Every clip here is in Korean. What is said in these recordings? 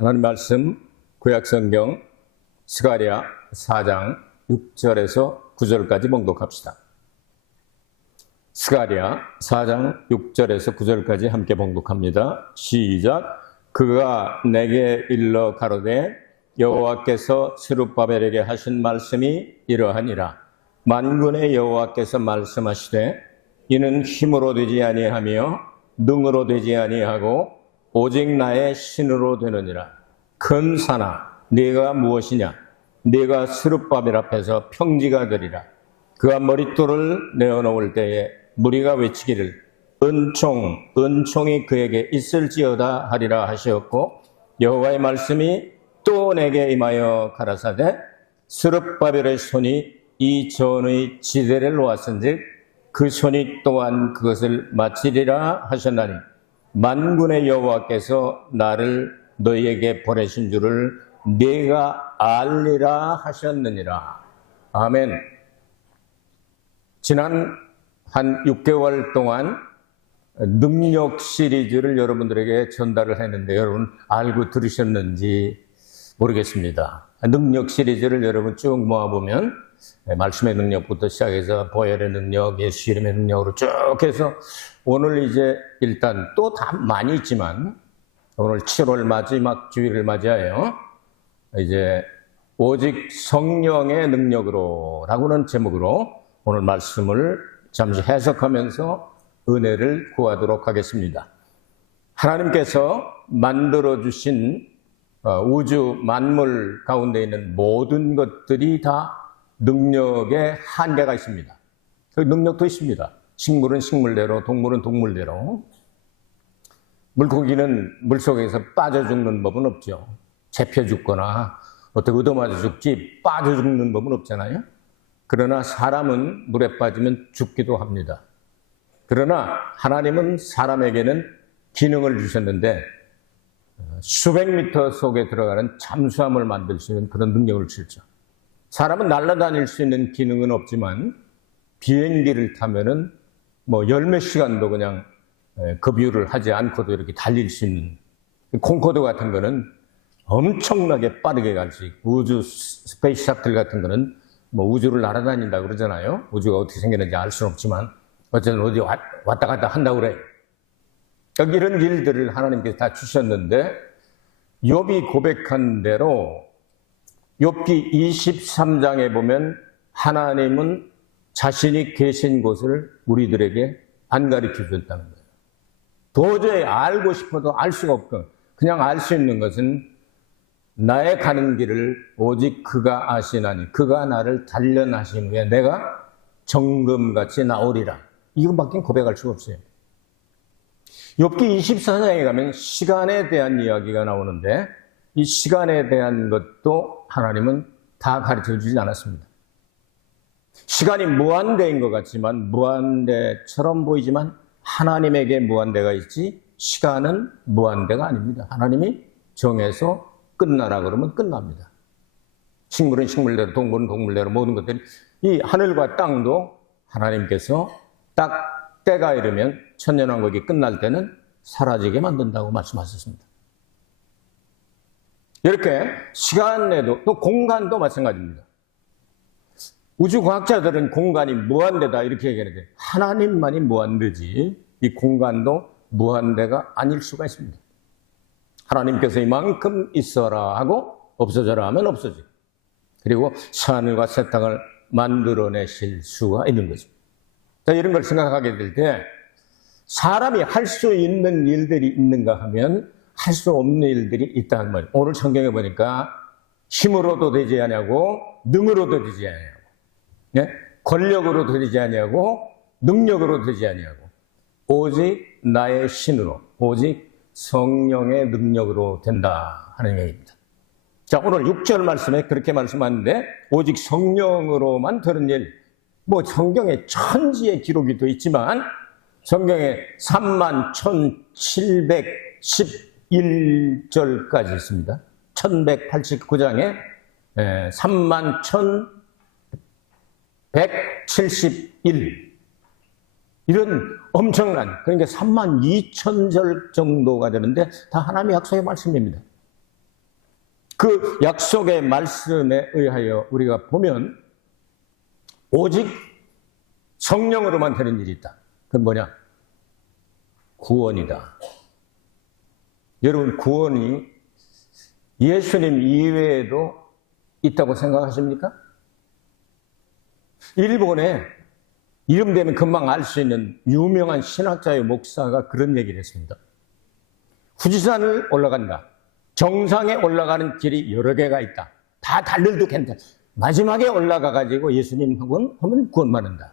하나님 말씀 구약성경 스가랴 4장 6절에서 9절까지 봉독합시다. 스가랴 4장 6절에서 9절까지 함께 봉독합니다. 시작. 그가 내게 일러 가로되 여호와께서 스룹바벨에게 하신 말씀이 이러하니라. 만군의 여호와께서 말씀하시되 이는 힘으로 되지 아니하며 능으로 되지 아니하고 오직 나의 신으로 되느니라. 큰 산아 네가 무엇이냐? 네가 스룹바벨 앞에서 평지가 되리라. 그가 머릿돌을 내어놓을 때에 무리가 외치기를 은총이 그에게 있을지어다 하리라 하시었고, 여호와의 말씀이 또 내게 임하여 가라사대 스룹바벨의 손이 이 전의 지대를 놓았은즉 그 손이 또한 그것을 마치리라 하셨나니 만군의 여호와께서 나를 너희에게 보내신 줄을 네가 알리라 하셨느니라. 아멘. 지난 한 6개월 동안 능력 시리즈를 여러분들에게 전달을 했는데 여러분 알고 들으셨는지 모르겠습니다. 능력 시리즈를 여러분 쭉 모아보면 말씀의 능력부터 시작해서 보혈의 능력, 예수 이름의 능력으로 쭉 해서 오늘 이제 일단 또 다 많이 있지만 오늘 7월 마지막 주일을 맞이하여 이제 오직 성령의 능력으로 라고는 제목으로 오늘 말씀을 잠시 해석하면서 은혜를 구하도록 하겠습니다. 하나님께서 만들어주신 우주 만물 가운데 있는 모든 것들이 다 능력에 한계가 있습니다. 그 능력도 있습니다. 식물은 식물대로, 동물은 동물대로. 물고기는 물속에서 빠져 죽는 법은 없죠. 잡혀 죽거나 어떻게 얻어맞아 죽지 빠져 죽는 법은 없잖아요. 그러나 사람은 물에 빠지면 죽기도 합니다. 그러나 하나님은 사람에게는 기능을 주셨는데 수백 미터 속에 들어가는 잠수함을 만들 수 있는 그런 능력을 주셨죠. 사람은 날아다닐 수 있는 기능은 없지만 비행기를 타면은 뭐 열 몇 시간도 그냥 급유를 하지 않고도 이렇게 달릴 수 있는 콩코드 같은 거는 엄청나게 빠르게 갈 수 있고 우주 스페이스 셔틀 같은 거는 뭐 우주를 날아다닌다 그러잖아요. 우주가 어떻게 생겼는지 알 수는 없지만 어쨌든 어디 왔다 갔다 한다고 그래. 이런 일들을 하나님께서 다 주셨는데 욥이 고백한 대로 욥기 23장에 보면 하나님은 자신이 계신 곳을 우리들에게 안 가르쳐 줬다는 거예요. 도저히 알고 싶어도 알 수가 없고 그냥 알 수 있는 것은 나의 가는 길을 오직 그가 아시나니 그가 나를 단련하신 후에 내가 정금같이 나오리라. 이것밖에 고백할 수가 없어요. 욥기 24장에 가면 시간에 대한 이야기가 나오는데 이 시간에 대한 것도 하나님은 다 가르쳐 주지 않았습니다. 시간이 무한대인 것 같지만 무한대처럼 보이지만 하나님에게 무한대가 있지 시간은 무한대가 아닙니다. 하나님이 정해서 끝나라 그러면 끝납니다. 식물은 식물대로 동물은 동물대로 모든 것들이 이 하늘과 땅도 하나님께서 딱 때가 이르면 천년왕국이 끝날 때는 사라지게 만든다고 말씀하셨습니다. 이렇게 시간에도 또 공간도 마찬가지입니다. 우주과학자들은 공간이 무한대다 이렇게 얘기하는데 하나님만이 무한대지 이 공간도 무한대가 아닐 수가 있습니다. 하나님께서 이만큼 있어라 하고 없어져라 하면 없어지고 그리고 하늘과 새 땅을 만들어내실 수가 있는 거죠. 자, 이런 걸 생각하게 될 때 사람이 할 수 있는 일들이 있는가 하면 할 수 없는 일들이 있다는 말이에요. 오늘 성경에 보니까 힘으로도 되지 아니하고 능으로도 되지 아니하고 권력으로도 되지 아니하고 능력으로 되지 아니하고 오직 나의 신으로 오직 성령의 능력으로 된다 하는 얘기입니다. 자, 오늘 6절 말씀에 그렇게 말씀하는데 오직 성령으로만 되는 일, 뭐 성경에 천지의 기록이 더 있지만 성경에 31,711절까지 있습니다. 1189장에 31,171 이런 엄청난 그러니까 32,000절 정도가 되는데 다 하나님의 약속의 말씀입니다. 그 약속의 말씀에 의하여 우리가 보면 오직 성령으로만 되는 일이 있다. 그건 뭐냐? 구원이다. 여러분, 구원이 예수님 이외에도 있다고 생각하십니까? 일본에 이름 되면 금방 알 수 있는 유명한 신학자의 목사가 그런 얘기를 했습니다. 후지산을 올라간다. 정상에 올라가는 길이 여러 개가 있다. 다 달려도 괜찮다. 마지막에 올라가가지고 예수님 하면 구원받는다.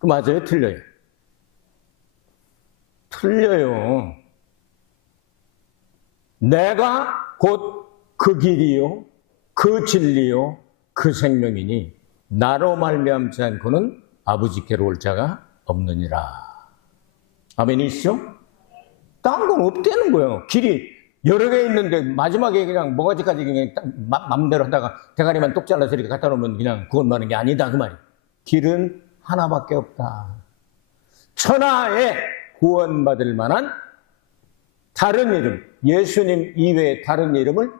그 맞아요? 틀려요? 틀려요. 내가 곧 그 길이요, 그 진리요, 그 생명이니 나로 말미암지 않고는 아버지께로 올 자가 없느니라. 아멘이시죠? 딴 건 없다는 거예요. 길이 여러 개 있는데 마지막에 그냥 뭐가지까지 그냥 맘대로 하다가 대가리만 똑 잘라서 이렇게 갖다 놓으면 그냥 구원받는 게 아니다 그 말이에요. 길은 하나밖에 없다. 천하에 구원받을 만한 다른 이름, 예수님 이외의 다른 이름을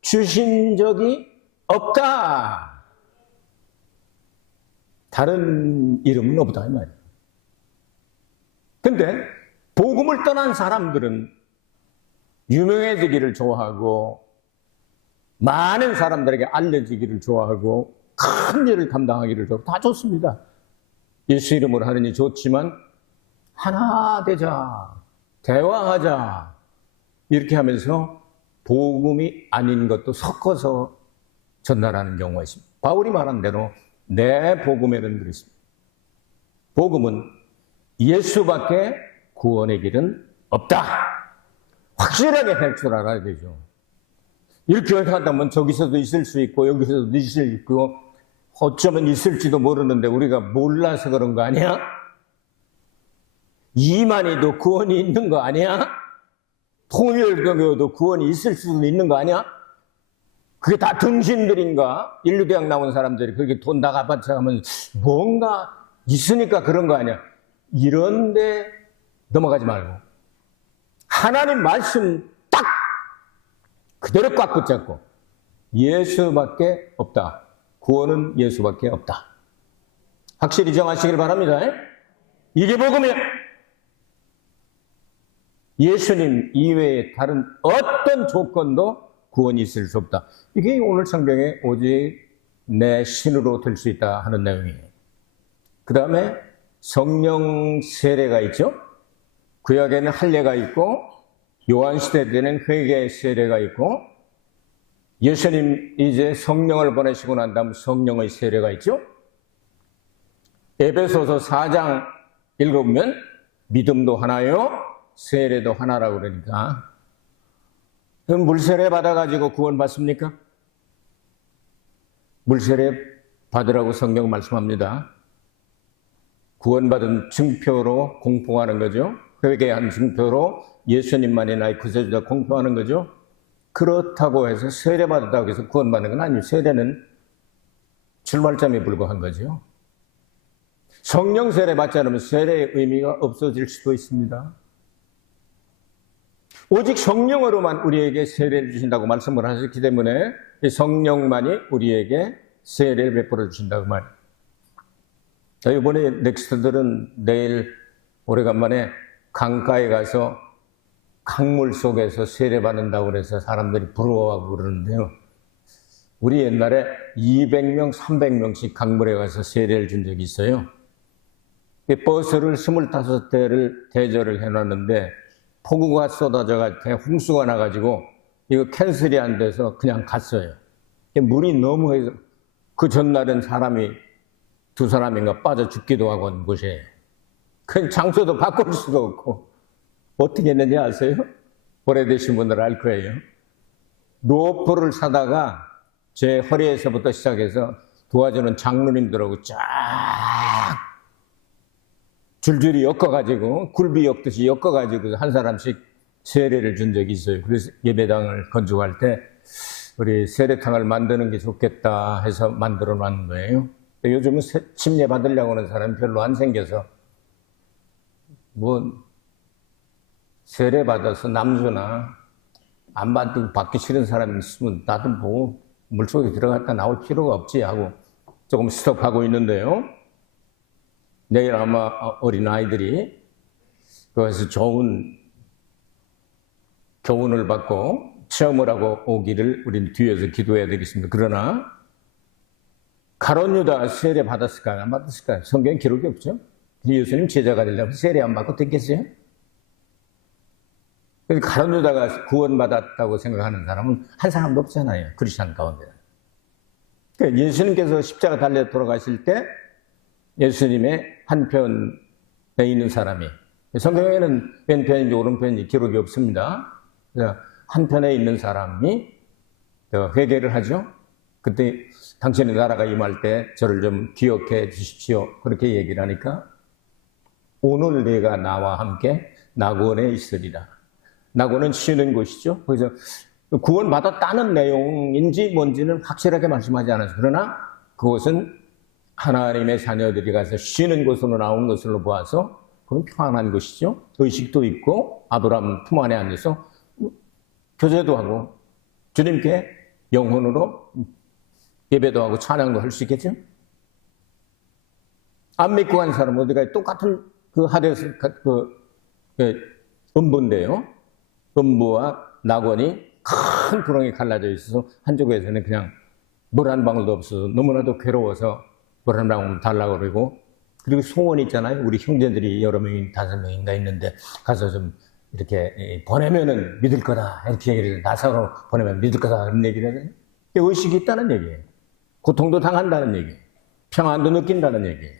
주신 적이 없다. 다른 이름은 없다 이 말이에요. 근데 복음을 떠난 사람들은 유명해지기를 좋아하고 많은 사람들에게 알려지기를 좋아하고 큰 일을 감당하기를 좋아하고 다 좋습니다. 예수 이름으로 하느니 좋지만 하나 되자, 대화하자 이렇게 하면서 복음이 아닌 것도 섞어서 전달하는 경우가 있습니다. 바울이 말한 대로 내 복음에는 그렇습니다. 복음은 예수밖에 구원의 길은 없다. 확실하게 할 줄 알아야 되죠. 이렇게 한다면 저기서도 있을 수 있고 여기서도 있을 수 있고 어쩌면 있을지도 모르는데 우리가 몰라서 그런 거 아니야? 이만희도 구원이 있는 거 아니야? 통일교도 구원이 있을 수도 있는 거 아니야? 그게 다 등신들인가? 인류대학 나온 사람들이 그렇게 돈 다 갚아쳐가면 뭔가 있으니까 그런 거 아니야? 이런데 넘어가지 말고 하나님 말씀 딱 그대로 꽉 붙잡고 예수밖에 없다. 구원은 예수밖에 없다. 확실히 정하시길 바랍니다. 이게 복음이야. 예수님 이외에 다른 어떤 조건도 구원이 있을 수 없다. 이게 오늘 성경에 오직 내 신으로 될 수 있다 하는 내용이에요. 그 다음에 성령 세례가 있죠. 구약에는 할례가 있고 요한시대 때는 회개 세례가 있고 예수님 이제 성령을 보내시고 난 다음 성령의 세례가 있죠. 에베소서 4장 읽어보면 믿음도 하나요 세례도 하나라고 그러니까 그럼 물세례 받아가지고 구원 받습니까? 물세례 받으라고 성경 말씀합니다. 구원받은 증표로 공포하는 거죠. 회개한 증표로 예수님만이 나의 구세주다 공포하는 거죠. 그렇다고 해서 세례 받았다고 해서 구원받는 건 아니에요. 세례는 출발점에 불과한 거죠. 성령 세례 받지 않으면 세례의 의미가 없어질 수도 있습니다. 오직 성령으로만 우리에게 세례를 주신다고 말씀을 하셨기 때문에 성령만이 우리에게 세례를 베풀어 주신다고 말이에요. 이번에 넥스트들은 내일 오래간만에 강가에 가서 강물 속에서 세례받는다고 그래서 사람들이 부러워하고 그러는데요. 우리 옛날에 200명, 300명씩 강물에 가서 세례를 준 적이 있어요. 버스를 25대를 대절을 해놨는데 폭우가 쏟아져가지고 홍수가 나가지고 이거 캔슬이 안 돼서 그냥 갔어요. 물이 너무 해서 그 전날은 사람이 2사람인가 빠져 죽기도 하고 한 곳이에요. 그 장소도 바꿀 수도 없고 어떻게 했는지 아세요? 오래되신 분들 알 거예요. 로프를 사다가 제 허리에서부터 시작해서 도와주는 장로님들하고 쫙 줄줄이 엮어가지고 굴비 엮듯이 엮어가지고 한 사람씩 세례를 준 적이 있어요. 그래서 예배당을 건축할 때 우리 세례탕을 만드는 게 좋겠다 해서 만들어 놨는 거예요. 요즘은 침례 받으려고 하는 사람이 별로 안 생겨서 세례 받아서 남주나 안 받기 싫은 사람이 있으면 나도 뭐 물속에 들어갔다 나올 필요가 없지 하고 조금 스톱하고 있는데요. 내일 아마 어린아이들이 거기서 좋은 교훈을 받고 체험을 하고 오기를 우리는 뒤에서 기도해야 되겠습니다. 그러나 가룟 유다 세례 받았을까요? 안 받았을까요? 성경에 기록이 없죠. 예수님 제자가 되려면 세례 안 받고 됐겠어요? 가룟 유다가 구원받았다고 생각하는 사람은 한 사람도 없잖아요. 크리스찬 가운데. 그러니까 예수님께서 십자가 달려 돌아가실 때 예수님의 한편에 있는 사람이, 성경에는 왼편인지 오른편인지 기록이 없습니다. 한편에 있는 사람이 회개를 하죠. 그때 당신의 나라가 임할 때 저를 좀 기억해 주십시오. 그렇게 얘기를 하니까 오늘 내가 나와 함께 낙원에 있으리라. 낙원은 쉬는 곳이죠. 그래서 구원받았다는 내용인지 뭔지는 확실하게 말씀하지 않아서, 그러나 그것은 하나님의 자녀들이 가서 쉬는 곳으로 나온 것으로 보아서 그건 평안한 곳이죠. 의식도 있고 아브라함 품 안에 앉아서 교제도 하고 주님께 영혼으로 예배도 하고 찬양도 할 수 있겠죠. 안 믿고 간 사람은 어디가 똑같은 그 하데스 음부인데요. 음부와 낙원이 큰 구렁이 갈라져 있어서 한쪽에서는 그냥 물 한 방울도 없어서 너무나도 괴로워서 물 한 방울 달라고 그러고, 그리고 소원이 있잖아요. 우리 형제들이 여러 명이 5명인가 있는데 가서 좀 이렇게 보내면은 믿을 거다 이렇게 얘기를 해요. 나사로 보내면 믿을 거다 그런 얘기를 해요. 의식이 있다는 얘기예요. 고통도 당한다는 얘기예요. 평안도 느낀다는 얘기예요.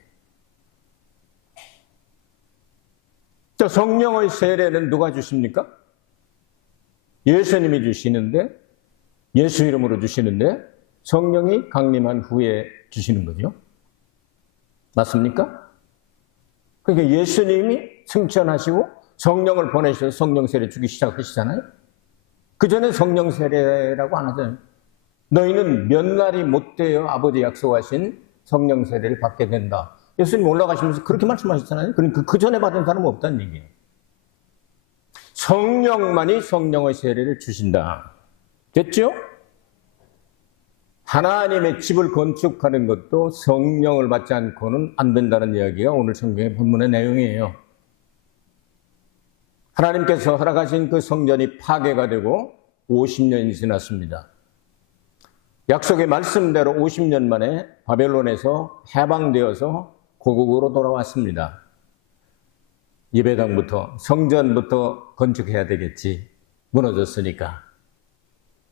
자, 성령의 세례는 누가 주십니까? 예수님이 주시는데, 예수 이름으로 주시는데 성령이 강림한 후에 주시는 거죠. 맞습니까? 그러니까 예수님이 승천하시고 성령을 보내셔서 성령 세례 주기 시작하시잖아요. 그 전에 성령 세례라고 안 하잖아요. 너희는 몇 날이 못 되어 아버지 약속하신 성령 세례를 받게 된다. 예수님 올라가시면서 그렇게 말씀하셨잖아요. 그러니까 그 전에 받은 사람은 없다는 얘기예요. 성령만이 성령의 세례를 주신다. 됐죠? 하나님의 집을 건축하는 것도 성령을 받지 않고는 안 된다는 이야기가 오늘 성경의 본문의 내용이에요. 하나님께서 허락하신 그 성전이 파괴가 되고 50년이 지났습니다. 약속의 말씀대로 50년 만에 바벨론에서 해방되어서 고국으로 돌아왔습니다. 예배당부터 성전부터 건축해야 되겠지. 무너졌으니까.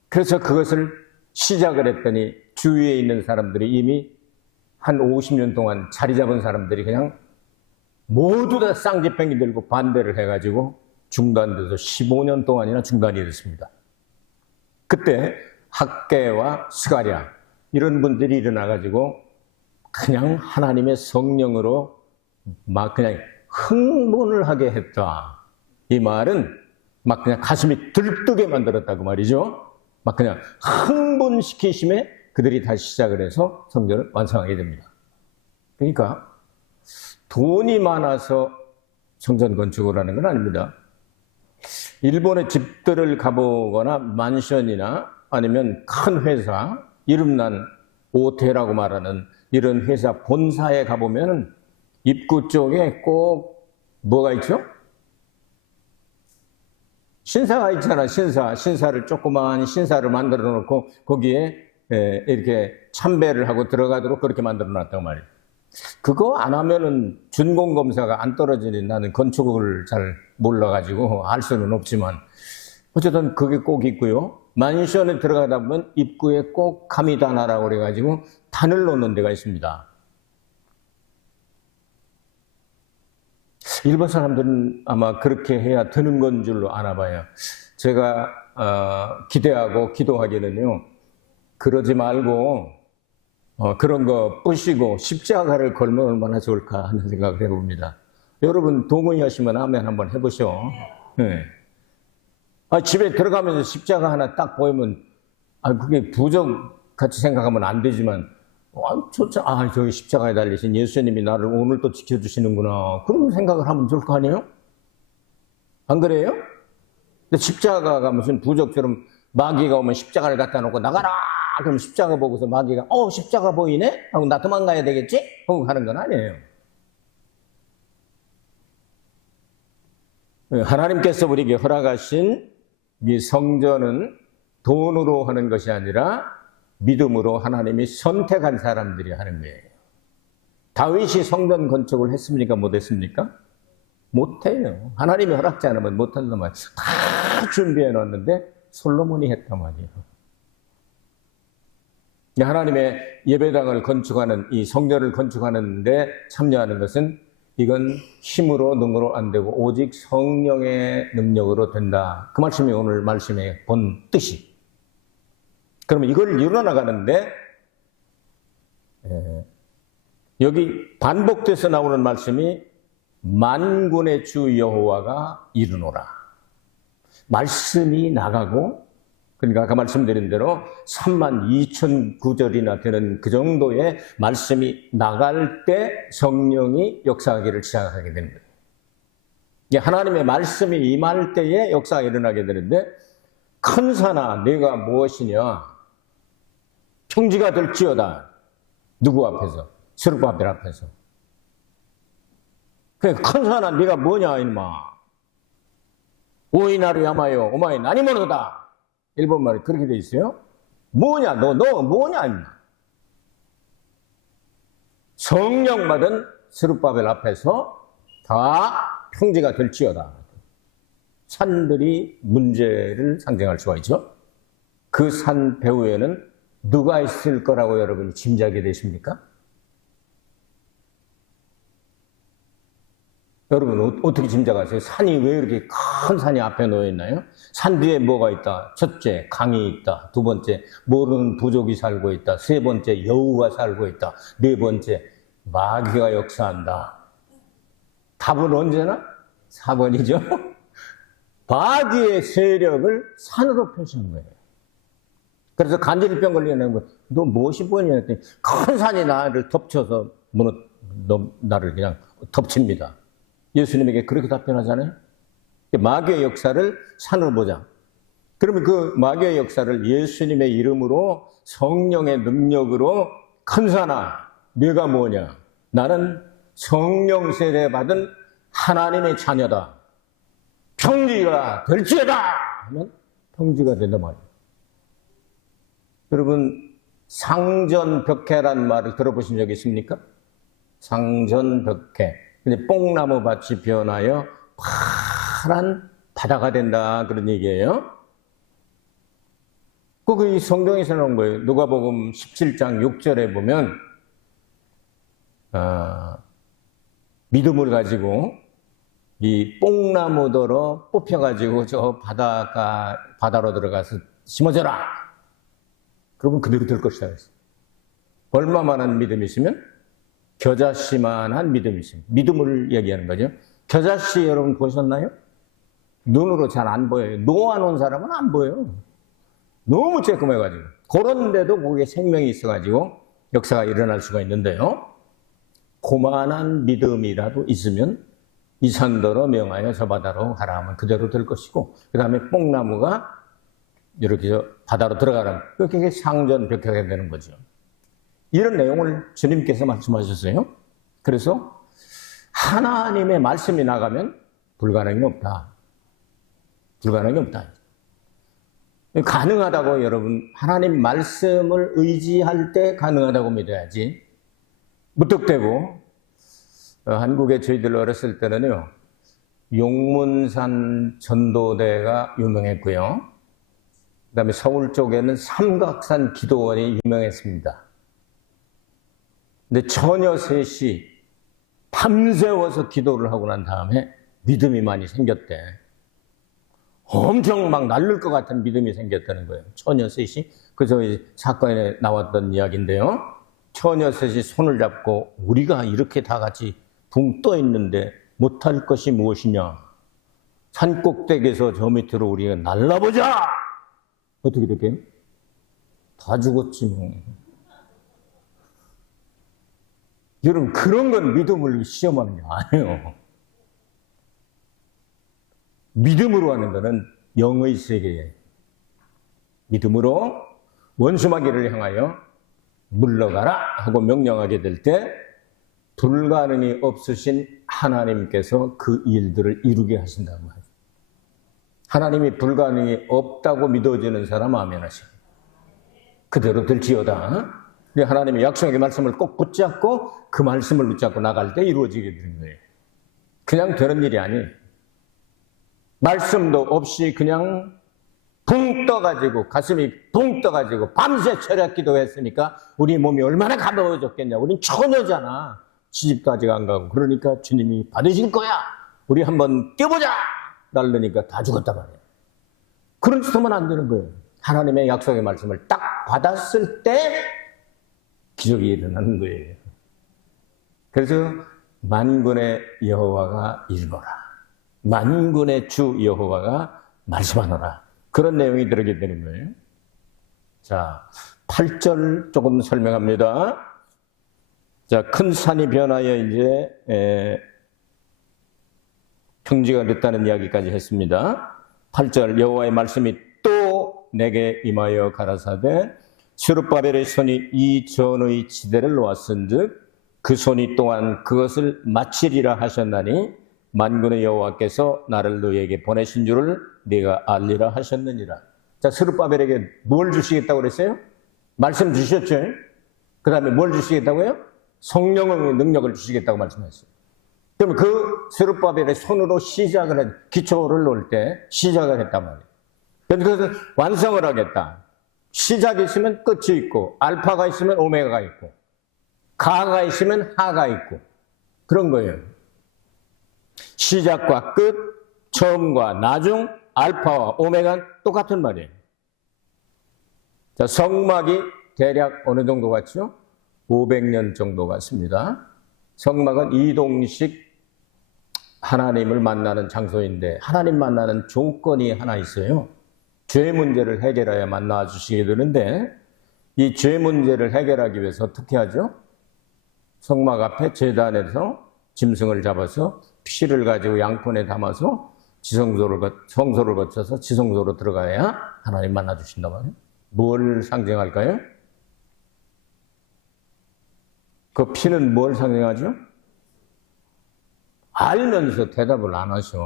그래서 그것을 시작을 했더니 주위에 있는 사람들이 이미 한 50년 동안 자리 잡은 사람들이 그냥 모두 다 쌍지팽이 들고 반대를 해가지고 중단돼서 15년 동안이나 중단이 됐습니다. 그때 학개와 스가랴 이런 분들이 일어나가지고 그냥 하나님의 성령으로 막 그냥 흥분을 하게 했다. 이 말은 막 그냥 가슴이 들뜨게 만들었다고 말이죠. 막 그냥 흥분시키심에 그들이 다시 시작을 해서 성전을 완성하게 됩니다. 그러니까 돈이 많아서 성전 건축을 하는 건 아닙니다. 일본의 집들을 가보거나 만션이나 아니면 큰 회사, 이름난 오테라고 말하는 이런 회사 본사에 가보면 입구 쪽에 꼭 뭐가 있죠? 신사가 있잖아. 신사를 조그마한 신사를 만들어 놓고 거기에 이렇게 참배를 하고 들어가도록 그렇게 만들어 놨단 말이에요. 그거 안 하면은 준공검사가 안 떨어지니 나는 건축을 잘 몰라가지고 알 수는 없지만 어쨌든 그게 꼭 있고요. 만션에 들어가다 보면 입구에 꼭 카미다나라고 그래가지고 단을 놓는 데가 있습니다. 일본 사람들은 아마 그렇게 해야 되는 건 줄로 아나 봐요. 제가 기대하고 기도하기는요. 그러지 말고 그런 거 뿌시고 십자가를 걸면 얼마나 좋을까 하는 생각을 해봅니다. 여러분 동의하시면 아멘 한번 해보시오. 네. 집에 들어가면서 십자가 하나 딱 보이면 그게 부적같이 생각하면 안 되지만 저기 십자가에 달리신 예수님이 나를 오늘 또 지켜주시는구나. 그런 생각을 하면 좋을 거 아니에요? 안 그래요? 근데 십자가가 무슨 부적처럼 마귀가 오면 십자가를 갖다 놓고 나가라! 그럼 십자가 보고서 마귀가 십자가 보이네? 하고 나 도망가야 되겠지? 하고 가는 건 아니에요. 하나님께서 우리에게 허락하신 이 성전은 돈으로 하는 것이 아니라 믿음으로 하나님이 선택한 사람들이 하는 거예요. 다윗이 성전 건축을 했습니까? 못했습니까? 못해요. 하나님이 허락지 않으면 못한단 말이에요. 다 준비해 놨는데 솔로몬이 했단 말이에요. 하나님의 예배당을 건축하는, 이 성전을 건축하는 데 참여하는 것은 이건 힘으로 능으로 안 되고 오직 성령의 능력으로 된다. 그 말씀이 오늘 말씀의 본 뜻이. 그러면 이걸 이뤄나가는데 여기 반복돼서 나오는 말씀이 만군의 주 여호와가 이루노라. 말씀이 나가고, 그러니까 아까 말씀드린 대로 32,000구절이나 되는 그 정도의 말씀이 나갈 때 성령이 역사하기를 시작하게 되는 거예요. 하나님의 말씀이 임할 때에 역사가 일어나게 되는데, 큰 산아 네가 무엇이냐? 평지가 될지어다. 누구 앞에서? 스룹바벨 앞에서. 큰 산아 네가 뭐냐 이놈아. 오이나루 야마요 오마이 나니모노다. 일본말이 그렇게 돼 있어요. 뭐냐 너 뭐냐 임마. 성령 받은 스룹바벨 앞에서 다 평지가 될지어다. 산들이 문제를 상징할 수가 있죠. 그 산 배후에는 누가 있을 거라고 여러분이 짐작이 되십니까? 여러분 어떻게 짐작하세요? 산이 왜 이렇게 큰 산이 앞에 놓여 있나요? 산 뒤에 뭐가 있다? 첫째, 강이 있다. 두 번째, 모르는 부족이 살고 있다. 세 번째, 여우가 살고 있다. 네 번째, 마귀가 역사한다. 답은 언제나 4번이죠. 마귀의 세력을 산으로 표시한 거예요. 그래서 간질병 걸리는 거, 너 무엇이 보이냐 했더니 큰 산이 나를 덮쳐서 나를 그냥 덮칩니다. 예수님에게 그렇게 답변하잖아요. 마귀의 역사를 산으로 보자. 그러면 그 마귀의 역사를 예수님의 이름으로 성령의 능력으로 큰 산아 네가 뭐냐? 나는 성령 세례 받은 하나님의 자녀다. 평지가 될지어다 하면 평지가 된단 말이에요. 여러분 상전벽해라는 말을 들어보신 적 있습니까? 상전벽해. 근데 뽕나무 밭이 변하여 파란 바다가 된다 그런 얘기예요. 그 성경에서 나온 거예요. 누가복음 17장 6절에 보면 믿음을 가지고 이 뽕나무더러 뽑혀가지고 저 바다로 들어가서 심어져라. 그러면 그대로 될 것이다. 얼마만한 믿음이 있으면? 겨자씨만한 믿음이 있습니다. 믿음을 얘기하는 거죠. 겨자씨 여러분 보셨나요? 눈으로 잘 안 보여요. 놓아놓은 사람은 안 보여요. 너무 쬐끔해가지고. 그런데도 거기에 생명이 있어가지고 역사가 일어날 수가 있는데요. 고만한 믿음이라도 있으면 이 산더러 명하여 저 바다로 가라 하면 그대로 될 것이고, 그 다음에 뽕나무가 이렇게 바다로 들어가라면 그게 상전벽해가 되는 거죠. 이런 내용을 주님께서 말씀하셨어요. 그래서 하나님의 말씀이 나가면 불가능이 없다. 불가능이 없다. 가능하다고 여러분, 하나님 말씀을 의지할 때 가능하다고 믿어야지. 무턱대고 한국에 저희들 어렸을 때는요, 용문산 전도대가 유명했고요. 그 다음에 서울 쪽에는 삼각산 기도원이 유명했습니다. 근데 처녀 셋이 밤새워서 기도를 하고 난 다음에 믿음이 많이 생겼대. 엄청 막 날릴 것 같은 믿음이 생겼다는 거예요. 처녀 셋이. 그래서 사건에 나왔던 이야기인데요. 처녀 셋이 손을 잡고 우리가 이렇게 다 같이 붕 떠 있는데 못할 것이 무엇이냐. 산 꼭대기에서 저 밑으로 우리가 날라보자. 어떻게 됐게요? 다 죽었지 뭐. 여러분 그런 건 믿음을 시험하는 게 아니에요. 믿음으로 하는 거는 영의 세계에 믿음으로 원수마귀를 향하여 물러가라 하고 명령하게 될 때 불가능이 없으신 하나님께서 그 일들을 이루게 하신다고 하죠. 하나님이 불가능이 없다고 믿어지는 사람 아멘하시고 그대로 될지어다. 하나님의 약속의 말씀을 꼭 붙잡고 그 말씀을 붙잡고 나갈 때 이루어지게 되는 거예요. 그냥 되는 일이 아니에요. 말씀도 없이 그냥 붕 떠가지고 가슴이 붕 떠가지고 밤새 철야 기도했으니까 우리 몸이 얼마나 가벼워졌겠냐. 우린 처녀잖아. 시집까지 안 가고. 그러니까 주님이 받으실 거야. 우리 한번 뛰어보자. 날르니까 다 죽었단 말이에요. 그런 짓 하면 안 되는 거예요. 하나님의 약속의 말씀을 딱 받았을 때 기적이 일어나는 거예요. 그래서 만군의 여호와가 이르노라. 만군의 주 여호와가 말씀하노라. 그런 내용이 들어게 되는 거예요. 자, 8절 조금 설명합니다. 자, 큰 산이 변하여 이제 평지가 됐다는 이야기까지 했습니다. 8절 여호와의 말씀이 또 내게 임하여 가라사대 스룹바벨의 손이 이 전의 지대를 놓았은즉 그 손이 또한 그것을 마치리라 하셨나니 만군의 여호와께서 나를 너에게 보내신 줄을 네가 알리라 하셨느니라. 자, 스룹바벨에게 뭘 주시겠다고 그랬어요? 말씀 주셨죠? 그 다음에 뭘 주시겠다고요? 성령의 능력을 주시겠다고 말씀하셨어요. 그럼 그 스룹바벨의 손으로 시작을 한 기초를 놓을 때 시작을 했단 말이에요. 그것은 완성을 하겠다. 시작이 있으면 끝이 있고 알파가 있으면 오메가가 있고 가가 있으면 하가 있고 그런 거예요. 시작과 끝, 처음과 나중, 알파와 오메가는 똑같은 말이에요. 자, 성막이 대략 어느 정도 같죠? 500년 정도 같습니다. 성막은 이동식 하나님을 만나는 장소인데 하나님 만나는 조건이 하나 있어요. 죄 문제를 해결해야 만나 주시게 되는데 이 죄 문제를 해결하기 위해서 어떻게 하죠? 성막 앞에 제단에서 짐승을 잡아서 피를 가지고 양푼에 담아서 성소를 거쳐서 지성소로 들어가야 하나님 만나 주신단 말이에요. 뭘 상징할까요? 그 피는 뭘 상징하죠? 알면서 대답을 안 하셔.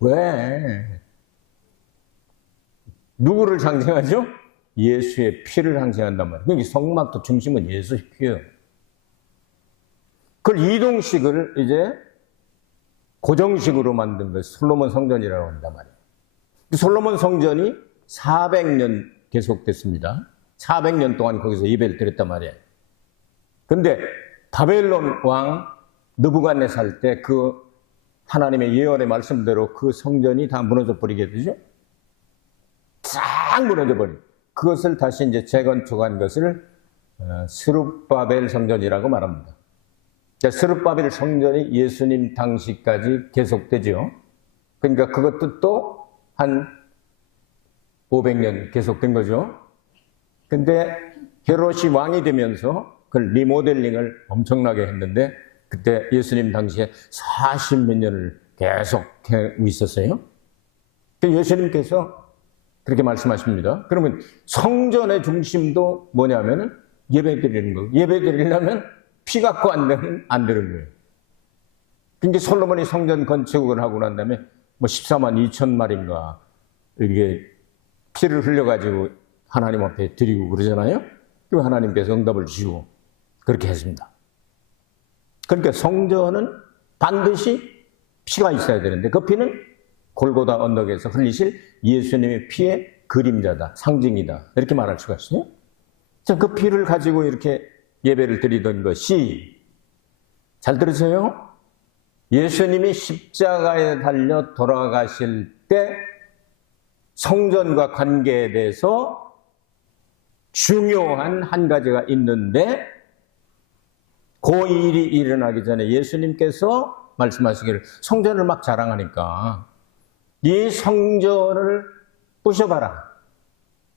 왜? 누구를 상징하죠? 예수의 피를 상징한단 말이에요. 그러니까 성막도 중심은 예수의 피예요. 그걸 이동식을 이제 고정식으로 만든 것이 솔로몬 성전이라고 한단 말이에요. 솔로몬 성전이 400년 계속됐습니다. 400년 동안 거기서 예배를 드렸단 말이에요. 근데 바벨론 왕 느부갓네살 때 그 하나님의 예언의 말씀대로 그 성전이 다 무너져 버리게 되죠. 싹 무너져 버리고 그것을 다시 이제 재건축한 것을 스룹바벨 성전이라고 말합니다. 스룹바벨 성전이 예수님 당시까지 계속되죠. 그러니까 그것도 또 한 500년 계속된 거죠. 근데 헤롯이 왕이 되면서 그걸 리모델링을 엄청나게 했는데 그때 예수님 당시에 40몇 년을 계속 하고 있었어요. 예수님께서 그렇게 말씀하십니다. 그러면 성전의 중심도 뭐냐면은 예배 드리는 거예요. 예배 드리려면 피 갖고 안 되는 거예요. 그러니까 솔로몬이 성전 건축을 하고 난 다음에 뭐 14만 2천 마리인가 이게 피를 흘려가지고 하나님 앞에 드리고 그러잖아요. 그리고 하나님께서 응답을 주시고 그렇게 했습니다. 그러니까 성전은 반드시 피가 있어야 되는데 그 피는 골고다 언덕에서 흘리실 예수님의 피의 그림자다, 상징이다 이렇게 말할 수가 있어요. 자, 그 피를 가지고 이렇게 예배를 드리던 것이 잘 들으세요. 예수님이 십자가에 달려 돌아가실 때 성전과 관계에 대해서 중요한 한 가지가 있는데 그 일이 일어나기 전에 예수님께서 말씀하시기를 성전을 막 자랑하니까 이 성전을 부셔봐라.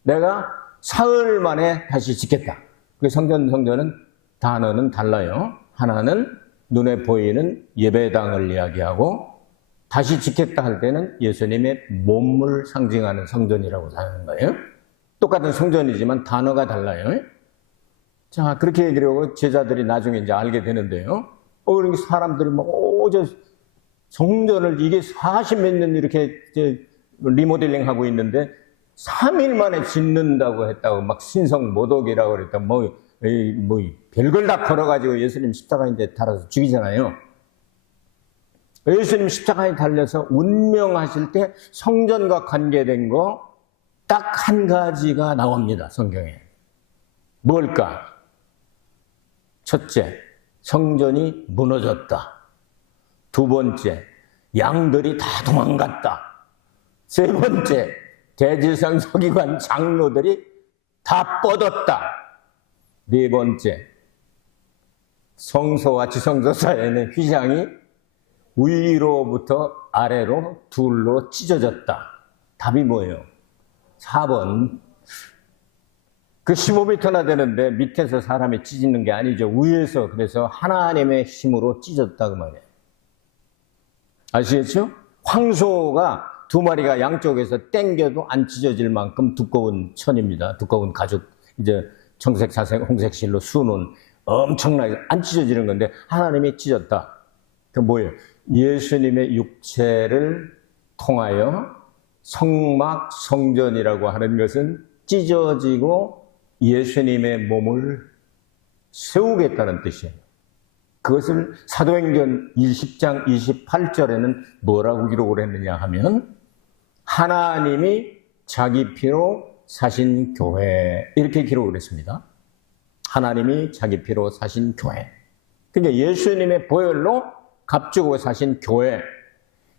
내가 사흘 만에 다시 짓겠다. 그 성전은 단어는 달라요. 하나는 눈에 보이는 예배당을 이야기하고 다시 짓겠다 할 때는 예수님의 몸을 상징하는 성전이라고 하는 거예요. 똑같은 성전이지만 단어가 달라요. 자, 그렇게 얘기를 하고 제자들이 나중에 이제 알게 되는데요. 그러니까 사람들이 저 성전을 이게 40몇 년 이렇게 리모델링 하고 있는데 3일 만에 짓는다고 했다고 막 신성 모독이라고 그랬다. 별걸 다 걸어가지고 예수님 십자가에 달아서 죽이잖아요. 예수님 십자가에 달려서 운명하실 때 성전과 관계된 거 딱 한 가지가 나옵니다. 성경에. 뭘까? 첫째, 성전이 무너졌다. 두 번째, 양들이 다 도망갔다. 세 번째, 대제사장 서기관 장로들이 다 뻗었다. 네 번째, 성소와 지성소 사이에는 휘장이 위로부터 아래로 둘로 찢어졌다. 답이 뭐예요? 4번. 그 15m나 되는데 밑에서 사람이 찢는 게 아니죠. 위에서. 그래서 하나님의 힘으로 찢었다 그 말이에요. 아시겠죠? 황소가 두 마리가 양쪽에서 땡겨도 안 찢어질 만큼 두꺼운 천입니다. 두꺼운 가죽, 이제 청색, 자색, 홍색 실로 수놓은 엄청나게 안 찢어지는 건데 하나님이 찢었다. 그 뭐예요? 예수님의 육체를 통하여 성막, 성전이라고 하는 것은 찢어지고 예수님의 몸을 세우겠다는 뜻이에요. 그것을 사도행전 20장 28절에는 뭐라고 기록을 했느냐 하면 하나님이 자기 피로 사신 교회 이렇게 기록을 했습니다. 하나님이 자기 피로 사신 교회. 그러니까 예수님의 보혈로 값주고 사신 교회.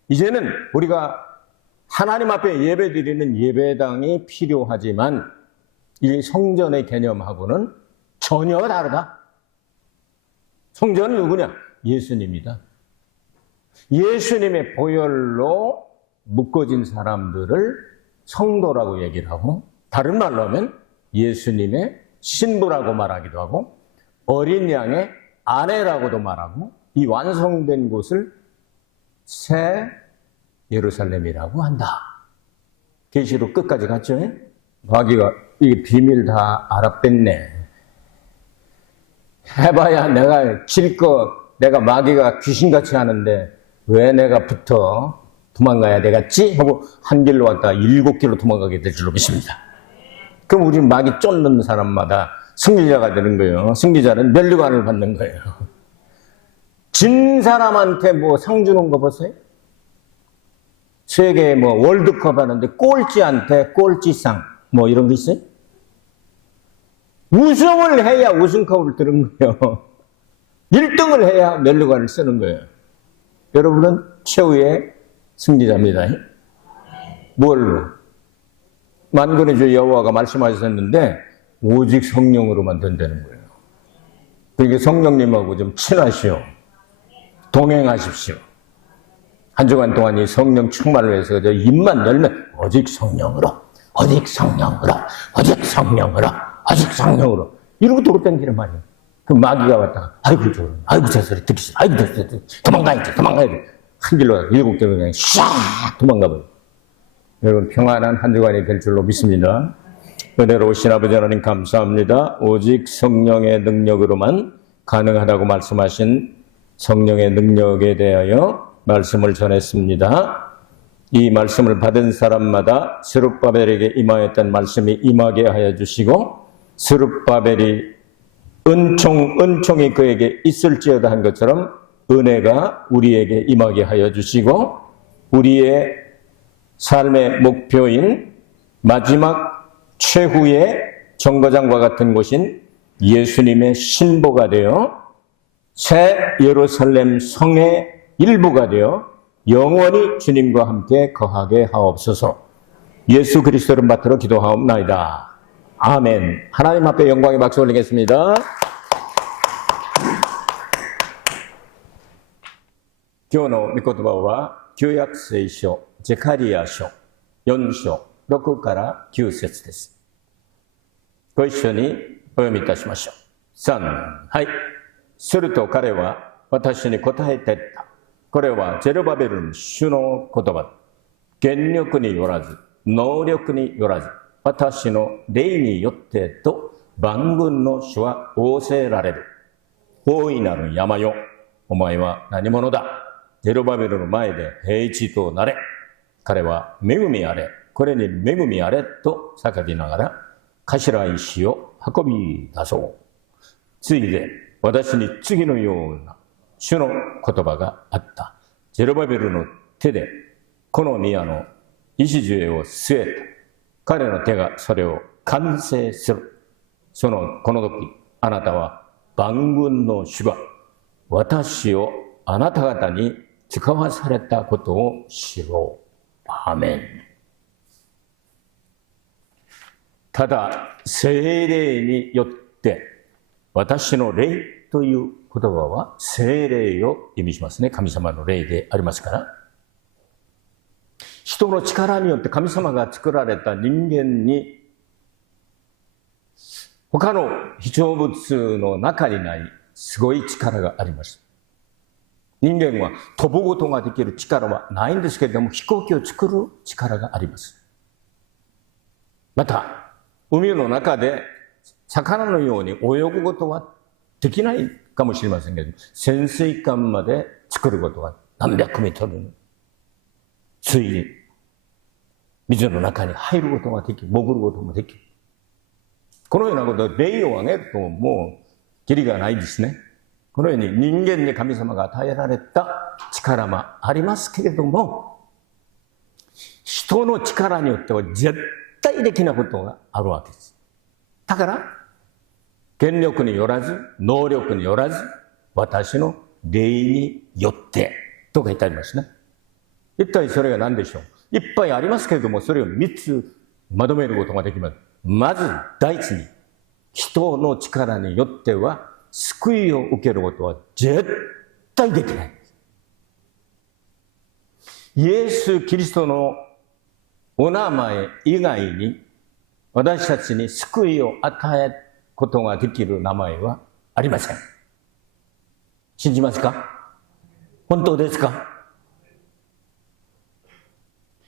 이제는 우리가 하나님 앞에 예배드리는 예배당이 필요하지만 이 성전의 개념하고는 전혀 다르다. 성전은 누구냐? 예수님이다. 예수님의 보혈로 묶어진 사람들을 성도라고 얘기를 하고, 다른 말로 하면 예수님의 신부라고 말하기도 하고, 어린 양의 아내라고도 말하고, 이 완성된 곳을 새 예루살렘이라고 한다. 계시록 끝까지 갔죠? 마귀가 이 비밀 다 알아뺐네. 해봐야 내가 질 거, 내가 마귀가 귀신같이 하는데 왜 내가 붙어 도망가야 되겠지? 하고 한 길로 왔다가 7길로 도망가게 될 줄로 믿습니다. 그럼 우리 마귀 쫓는 사람마다 승리자가 되는 거예요. 승리자는 면류관을 받는 거예요. 진 사람한테 뭐 상 주는 거 보세요? 세계 뭐 월드컵 하는데 꼴찌한테 꼴찌상 뭐 이런 거 있어요? 우승을 해야 우승컵을 드는 거예요. 1등을 해야 면류관을 쓰는 거예요. 여러분은 최후의 승리자입니다. 뭘로? 만군의 주 여호와가 말씀하셨는데 오직 성령으로만 된다는 거예요. 그러니까 성령님하고 좀 친하시오. 동행하십시오. 한 주간 동안 이 성령 충만을 위해서 입만 열면 오직 성령으로, 오직 성령으로, 오직 성령으로, 오직 성령으로 이러고 돌아다니는 말이에요. 그 마귀가 왔다가 아이고 저런, 아이고 저 소리 듣기 싫어, 아이고 저 소리 도망가야지, 도망가야지. 한 길로 가서 7개로 그냥 샥 도망가버려. 여러분 평안한 한 주간이 될 줄로 믿습니다. 은혜로 오신 아버지 하나님 감사합니다. 오직 성령의 능력으로만 가능하다고 말씀하신 성령의 능력에 대하여 말씀을 전했습니다. 이 말씀을 받은 사람마다 스룹바벨에게 임하였던 말씀이 임하게 하여 주시고 스룹바벨이 은총이 그에게 있을지어다 한 것처럼 은혜가 우리에게 임하게 하여 주시고 우리의 삶의 목표인 마지막 최후의 정거장과 같은 곳인 예수님의 신보가 되어 새 예루살렘 성의 일부가 되어 영원히 주님과 함께 거하게 하옵소서. 예수 그리스도를 받들어 기도하옵나이다. 아멘. 하나님 앞에 영광의 박수 올리겠습니다.今日の御言葉は旧約聖書ゼカリヤ書4章6から9節です。ご一緒にお読みいたしましょう。3、はい。すると彼は私に答えていった。これはゼルバベルの主の言葉。権力によらず、能力によらず、私の霊によってと万軍の主は仰せられる。大いなる山よ、お前は何者だ。ゼルバベルの前で平地となれ。彼は恵みあれ、これに恵みあれと叫びながら、頭石を運び出そう。ついで私に次のような主の言葉があった。ゼルバベルの手でこの宮の礎を据えた。彼の手がそれを完成する。この時、あなたは万軍の主が私をあなた方に使わされたことを知ろう。アーメン。ただ、聖霊によって、私の霊という言葉は聖霊を意味しますね。神様の霊でありますから。人の力によって神様が作られた人間に、他の被造物の中にないすごい力があります。人間は飛ぶことができる力はないんですけれども、飛行機を作る力があります。また、海の中で魚のように泳ぐことはできないかもしれませんけれども、潜水艦まで作ることは何百メートルの水に、水の中に入ることができる、潜ることもできる。このようなことで霊を挙げるともうキリがないですね。このように人間に神様が与えられた力もありますけれども、人の力によっては絶対的なことがあるわけです。だから、権力によらず、能力によらず、私の霊によってと書いてありますね。一体それが何でしょう。いっぱいありますけれども、それを3つまとめることができます。まず第一に、人の力によっては救いを受けることは絶対できない。イエス・キリストのお名前以外に私たちに救いを与えることができる名前はありません。信じますか？本当ですか？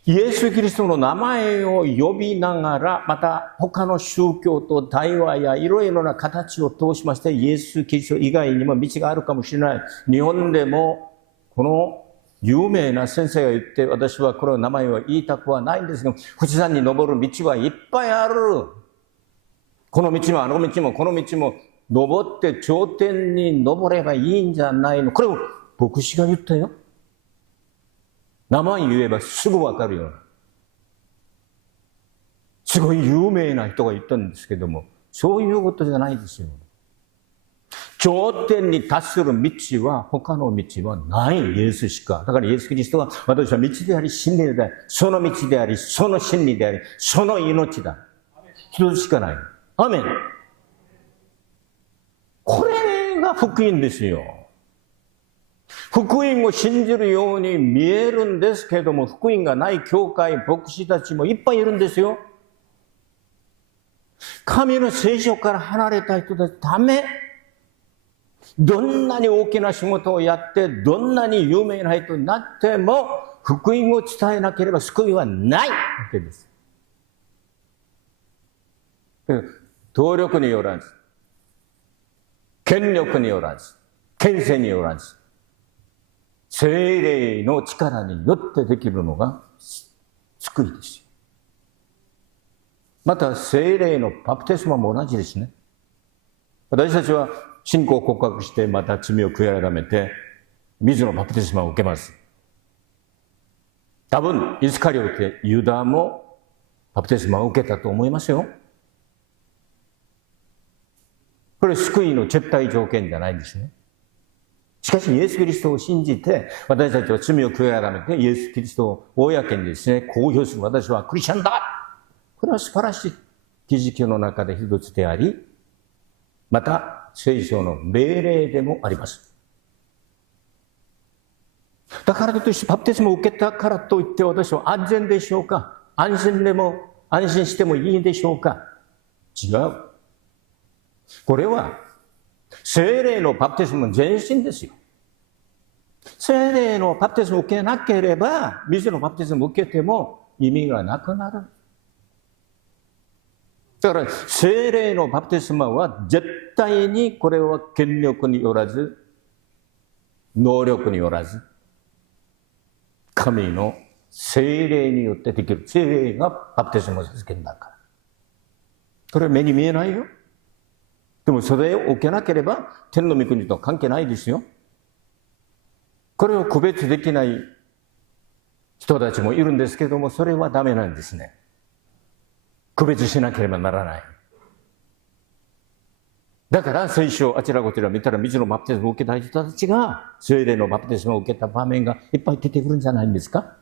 イエス・キリストの名前を呼びながら、また他の宗教と対話やいろいろな形を通しまして、イエス・キリスト以外にも道があるかもしれない。日本でもこの有名な先生が言って、私はこの名前を言いたくはないんですが、富士山に登る道はいっぱいある。この道もあの道もこの道も登って頂点に登ればいいんじゃないの。これを牧師が言ったよ。名前言えばすぐわかるような。すごい有名な人が言ったんですけども、そういうことじゃないですよ。頂点に達する道は他の道はないイエスしか。だからイエス・キリストは私は道であり真理であり、その道であり、その真理であり、その命だ。一つしかない。アメン。これが福音ですよ。福音を信じるように見えるんですけれども、福音がない教会、牧師たちもいっぱいいるんですよ。神の聖書から離れた人たちダメ。どんなに大きな仕事をやって、どんなに有名な人になっても、福音を伝えなければ救いはないわけです。動力によらず、権力によらず、権勢によらず、聖霊の力によってできるのが救いですよ。また聖霊のバプテスマも同じですね。私たちは信仰を告白して、また罪を悔い改めて水のバプテスマを受けます。多分イスカリオテ、ユダもバプテスマを受けたと思いますよ。これ救いの絶対条件じゃないんですね。しかしイエス・キリストを信じて、私たちは罪を悔い改めてイエス・キリストを公にですね、公表する。私はクリスチャンだ。これは素晴らしい記事記の中で一つであり、また聖書の命令でもあります。だからといってバプテスマを受けたからといって私は安全でしょうか？安心してもいいんでしょうか？違う。これは聖霊のバプテスマの前身ですよ。聖霊のバプテスマを受けなければ、水のバプテスマを受けても意味がなくなる。だから、聖霊のバプテスマは絶対にこれは権力によらず、能力によらず、神の聖霊によってできる。聖霊がバプテスマを授けるんだから。これは目に見えないよ。でもそれを受けなければ、天の御国と関係ないですよ。これを区別できない人たちもいるんですけども、それはダメなんですね。区別しなければならない。だから聖書をあちらこちら見たら、水のバプテスマを受けた人たちが聖霊のバプテスマを受けた場面がいっぱい出てくるんじゃないんですか。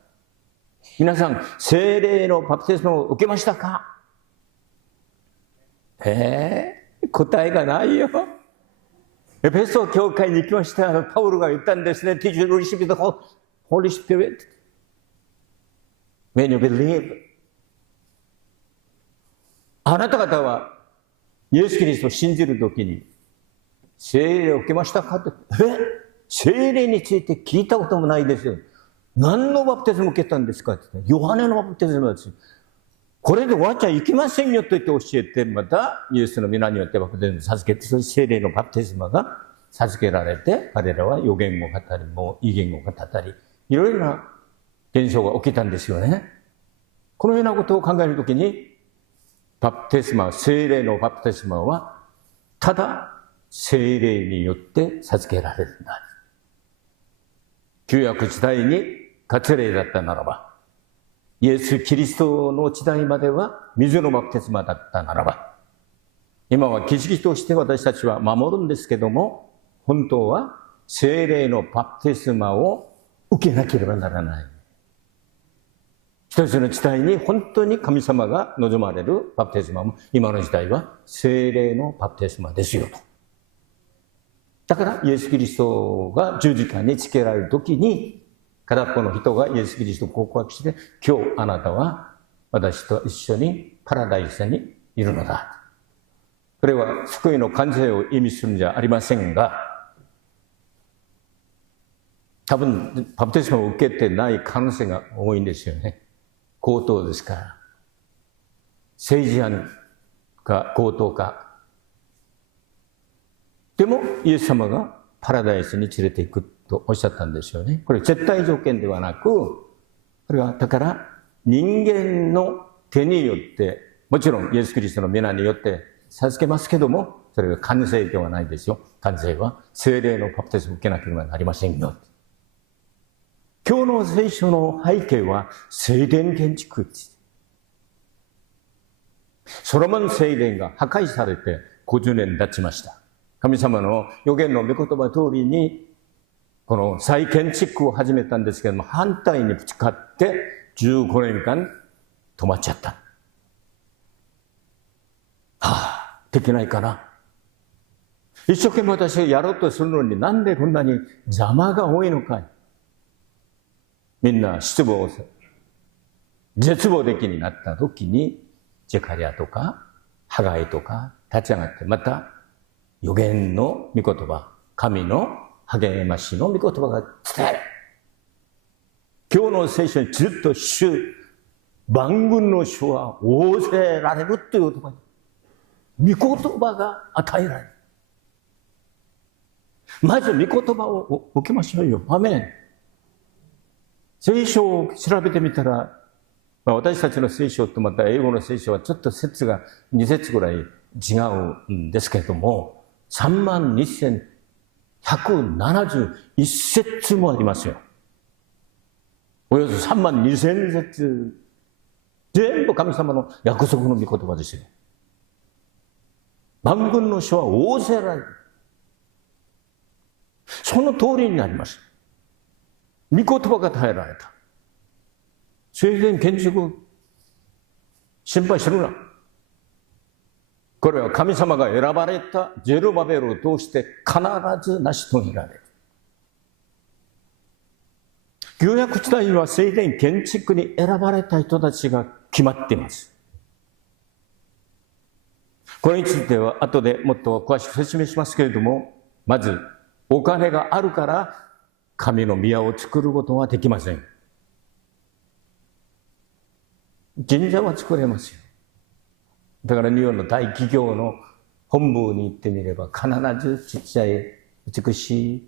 皆さん、聖霊のバプテスマを受けましたか？答えがないよ。エペソ教会に行きました。パウロが言ったんですね。Did you receive the Holy Spirit when you believe? あなた方はイエス・キリストを信じるときに聖霊を受けましたかって。聖霊について聞いたこともないですよ。何のバプテスマを受けたんですかって言ったら、ヨハネのバプテスマですよ。これで終わっちゃいけませんよと言って教えて、またイエスの皆によってバプテスマを授けて、それ聖霊のバプテスマが授けられて、彼らは預言を語り、もう異言を語ったり、いろいろな現象が起きたんですよね。このようなことを考えるときに、バプテスマ、聖霊のバプテスマは、ただ聖霊によって授けられるんだ。旧約時代に割礼だったならば、イエス・キリストの時代までは水のバプテスマだったならば、今は儀式として私たちは守るんですけども、本当は聖霊のバプテスマを受けなければならない。一つの時代に本当に神様が望まれるバプテスマも、今の時代は聖霊のバプテスマですよと。だからイエス・キリストが十字架につけられるときに、片っぽの人がイエス・キリストを告白して、今日あなたは私と一緒にパラダイスにいるのだ。これは救いの完成を意味するんじゃありませんが、多分バプテスマを受けてない可能性が多いんですよね。強盗ですから。政治犯か強盗か。でもイエス様がパラダイスに連れて行くとおっしゃったんですよね。これ絶対条件ではなく、これはだから人間の手によって、もちろんイエス・キリストの皆によって授けますけども、それが完成ではないですよ。完成は聖霊のバプテスマを受けなければなりませんよ。今日の聖書の背景は聖殿建築です。ソロモン聖殿が破壊されて50年経ちました。神様の預言の御言葉通りにこの再建築を始めたんですけども、反対にぶつかって15年間止まっちゃった。できないかな。一生懸命私がやろうとするのになんでこんなに邪魔が多いのか。みんな失望、絶望的になった時に、ゼカリアとかハガイとか立ち上がって、また預言の御言葉、神の励ましの御言葉が伝える。今日の聖書にずっと万軍の主は仰せられるという言葉、御言葉が与えられる。まず御言葉を受けましょうよ。アメン。聖書を調べてみたら、私たちの聖書とまた英語の聖書はちょっと説が2節ぐらい違うんですけれども、32,171節もありますよ。およそ32,000節。全部神様の約束の御言葉ですよ。万軍の主は仰せられる。その通りになります。御言葉が与えられた。聖殿建築、心配するな。これは神様が選ばれたゼルバベルを通して必ず成し遂げられる。旧約時代には聖殿建築に選ばれた人たちが決まっています。これについては後でもっと詳しく説明しますけれども、まずお金があるから神の宮を作ることはできません。神社は作れますよ。だから日本の大企業の本部に行ってみれば、必ずちっちゃい美しい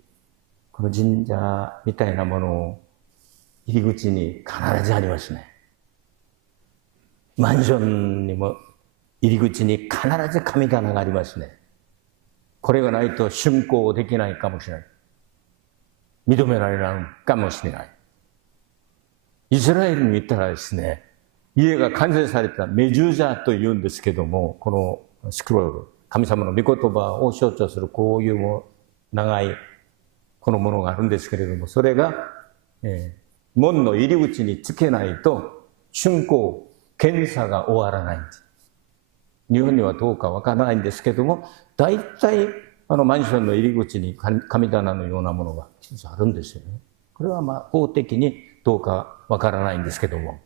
この神社みたいなものを入り口に必ずありますね。マンションにも入り口に必ず神棚がありますね。これがないと竣工できないかもしれない。認められないかもしれない。イスラエルに行ったらですね、家が完成されたメジュージャというんですけども、このスクロール、神様の御言葉を象徴するこういう長いこのものがあるんですけれども、それが、門の入り口につけないと竣工、検査が終わらないんです。日本にはどうかわからないんですけども、大体マンションの入り口に神棚のようなものが一つあるんですよね。これは法的にどうかわからないんですけども、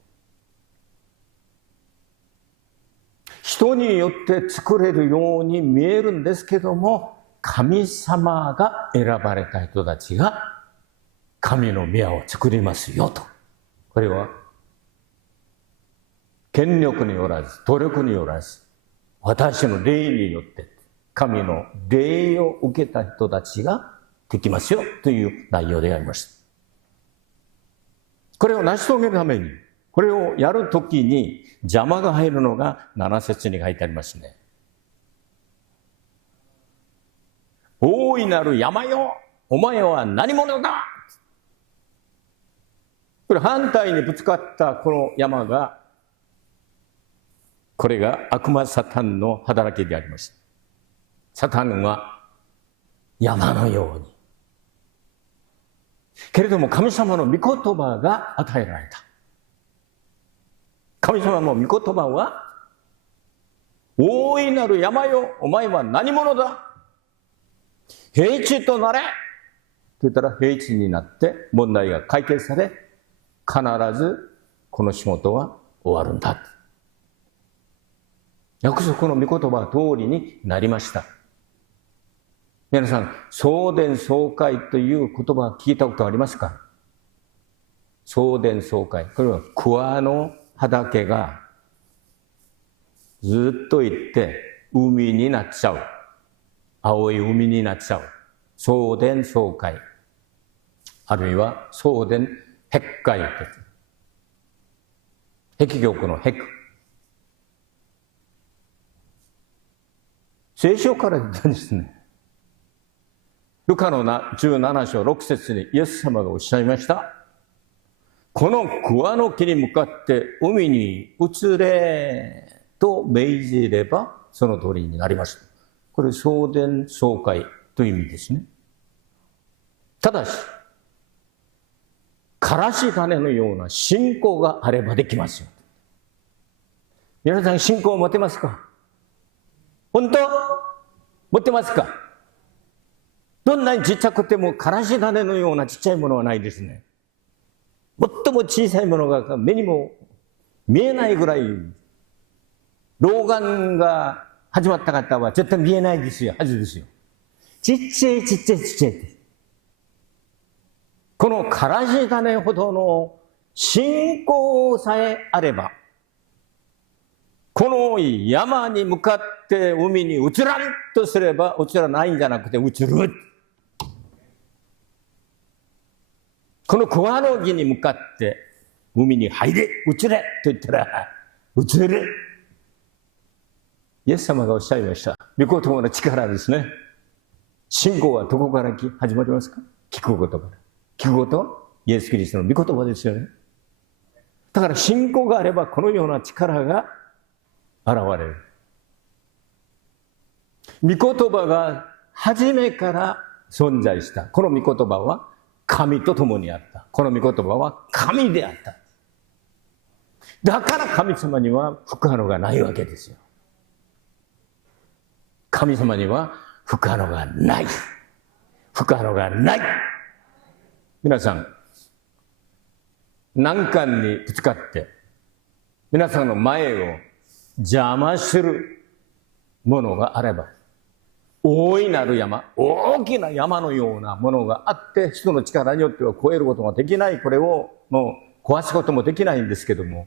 人によって作れるように見えるんですけども、神様が選ばれた人たちが神の宮を作りますよと。これは権力によらず、努力によらず、私の霊によって神の霊を受けた人たちができますよという内容でありました。これを成し遂げるために、これをやるときに邪魔が入るのが7節に書いてありますね。大いなる山よ、お前は何者だ。これ反対にぶつかったこの山が、これが悪魔サタンの働きでありました。サタンは山のように。けれども神様の御言葉が与えられた。神様の御言葉は、大いなる山よ、お前は何者だ。平地となれ。と言ったら平地になって問題が解決され、必ずこの仕事は終わるんだ。約束の御言葉通りになりました。皆さん、送電総会という言葉聞いたことありますか？送電総会。これは桑の畑がずっと行って海になっちゃう。青い海になっちゃう。送電総会。あるいは送電壁会。壁玉の壁。聖書から言ったんですね。ルカの17章6節にイエス様がおっしゃいました。この桑の木に向かって海に移れと命じればその通りになりました。これ送電総会という意味ですね。ただし、からし種のような信仰があればできますよ。皆さん信仰を持てますか？本当？持ってますか？どんなにちっちゃくてもからし種のようなちっちゃいものはないですね。最も小さいものが目にも見えないぐらい、老眼が始まった方は絶対見えないですよ、はずですよ。ちっちゃいちっちゃいちっちゃいです。このからし種ほどの信仰さえあれば、この山に向かって海に移らんとすれば、移らないんじゃなくて移る。この桑の木に向かって海に入れ、移れと言ったら移る。イエス様がおっしゃいました。御言葉の力ですね。信仰はどこから始まりますか？聞くことから。聞くことはイエス・キリストの御言葉ですよね。だから信仰があればこのような力が現れる。御言葉が初めから存在した。この御言葉は神と共にあった。この御言葉は神であった。だから神様には不可能がないわけですよ。神様には不可能がない。不可能がない。皆さん、難関にぶつかって、皆さんの前を邪魔するものがあれば、大いなる山、大きな山のようなものがあって、人の力によっては越えることができない、これをもう壊すこともできないんですけども、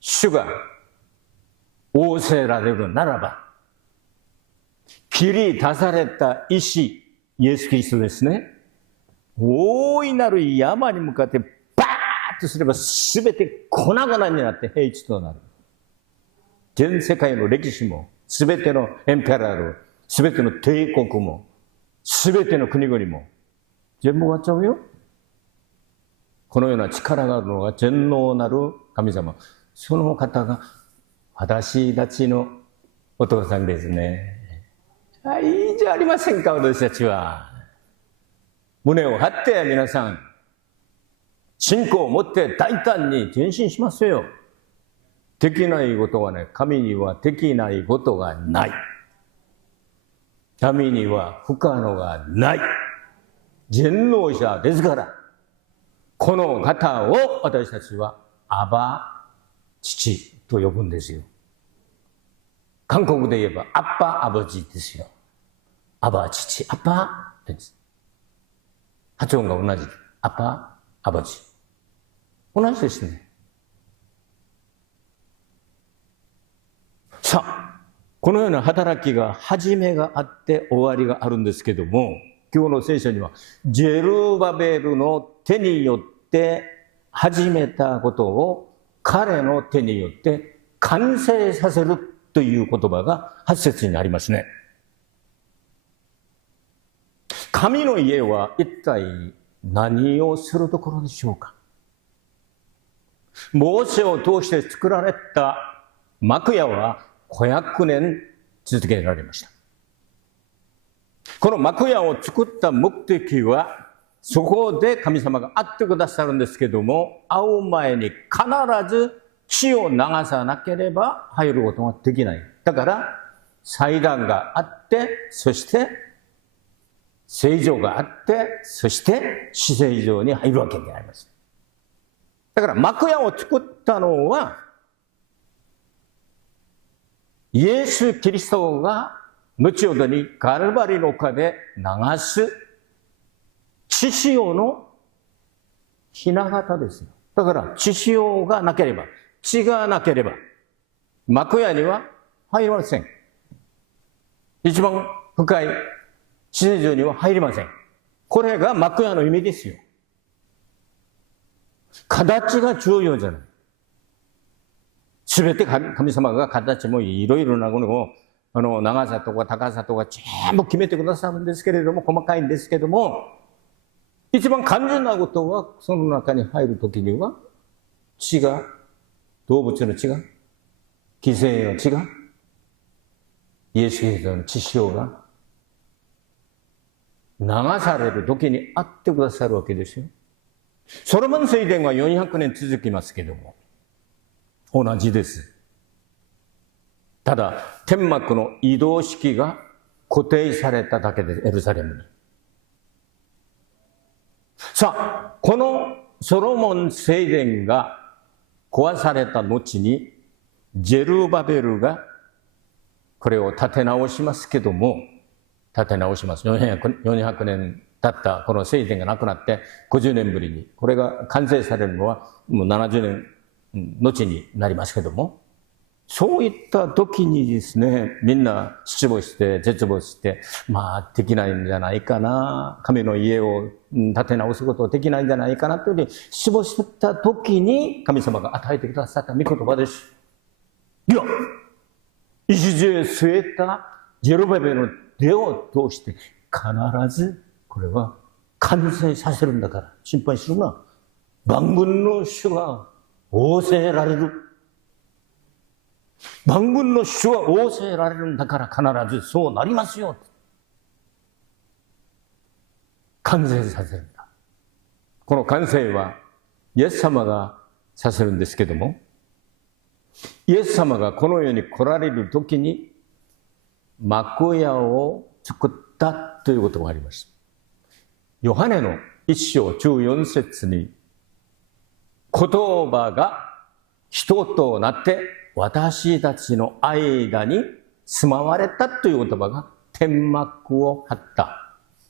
主が仰せられるならば、切り出された石、イエス・キリストですね。大いなる山に向かってバーッとすれば全て粉々になって平地となる。全世界の歴史も、全てのエンペラル、全ての帝国も、全ての国々も、全部終わっちゃうよ。このような力があるのが全能なる神様。その方が私たちのお父さんですね。いいじゃありませんか、私たちは。胸を張って皆さん、信仰を持って大胆に前進しますよ。できないことはね、神にはできないことがない。神には不可能がない。全能者ですから、この方を私たちはアバ父と呼ぶんですよ。韓国で言えばアッパアバジですよ。アバ父、アッパです。発音が同じ。アッパアバジ。同じですね。さあ、このような働きが始めがあって終わりがあるんですけども、今日の聖書にはジェルバベルの手によって始めたことを彼の手によって完成させるという言葉が8節にありますね。神の家は一体何をするところでしょうか。モーセを通して作られた幕屋は500年続けられました。この幕屋を作った目的は、そこで神様が会ってくださるんですけども、会う前に必ず血を流さなければ入ることができない。だから祭壇があって、そして聖所があって、そして至聖所に入るわけであります。だから幕屋を作ったのはイエス・キリストが後ほどにカルバリの丘で流す血潮の雛形ですよ。だから血潮がなければ、血がなければ幕屋には入りません。一番深い至聖所には入りません。これが幕屋の意味ですよ。形が重要じゃない。すべて神様が形もいろいろなものを長さとか高さとか全部決めてくださるんですけれども、細かいんですけども、一番肝心なことは、その中に入るときには血が、動物の血が、犠牲の血が、イエス・キリストの血潮が流されるときにあってくださるわけですよ。ソロモン聖殿は400年続きますけども、同じです。ただ、天幕の移動式が固定されただけで、エルサレムに。さあ、このソロモン聖殿が壊された後に、ジェルバベルがこれを建て直しますけども、建て直します。400年経ったこの聖殿がなくなって50年ぶりに、これが完成されるのはもう70年後になりますけども、そういった時にですね、みんな失望して絶望して、できないんじゃないかな、神の家を建て直すことはできないんじゃないかなというふうに失望してた時に、神様が与えてくださった御言葉です。いや、礎へ据えたジェルバベルの手を通して必ずこれは完成させるんだから心配するな。万軍の主が仰せられる。万軍の主は仰せられるんだから必ずそうなりますよ。完成させるんだ。この完成はイエス様がさせるんですけども、イエス様がこの世に来られる時に幕屋を作ったということがあります。ヨハネの1章14節に、言葉が人となって私たちの間に住まわれたという言葉が天幕を張った。